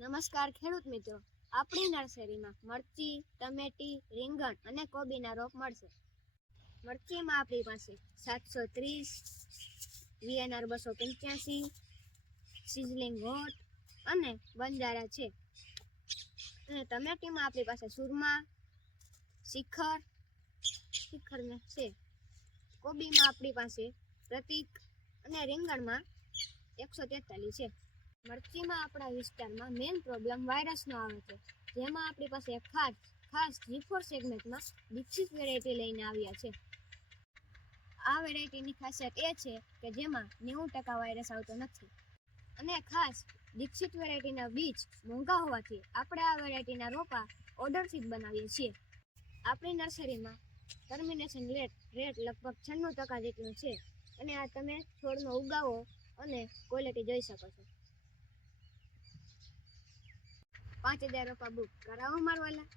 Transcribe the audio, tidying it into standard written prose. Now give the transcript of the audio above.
નમસ્કાર ખેડૂત મિત્રો, આપણી નર્સરીમાં મરચી, ટમેટી, રીંગણ અને કોબીના રોપ મળશે. મરચીમાં આપણી પાસે 730, VNR 285, સિઝલિંગ હોટ અને બંજારા છે. અને ટમેટીમાં આપણી પાસે સુરમા, શિખર છે. કોબીમાં આપણી પાસે પ્રતીક અને રીંગણમાં 143 છે. મરચીમાં આપણા વિસ્તારમાં મેઇન પ્રોબ્લેમ વાયરસનો આવે છે, જેમાં આપણી પાસે એક ખાસ G4 સેગમેન્ટમાં દીક્ષિત વેરાયટી લઈને આવ્યા છે. આ વેરાયટીની ખાસિયત એ છે કે જેમાં 90% વાયરસ આવતો નથી. અને ખાસ દીક્ષિત વેરાયટીના બીજ મોંઘા હોવાથી આપણે આ વેરાયટીના રોપા ઓર્ડરથી જ બનાવીએ છીએ. આપણી નર્સરીમાં ટર્મિનેશન રેટ લગભગ 96% જેટલો છે. અને આ તમે છોડનો ઉગાવો અને ક્વોલિટી જોઈ શકો છો. 5000 રોપા બુક કરાવો મારવાલા.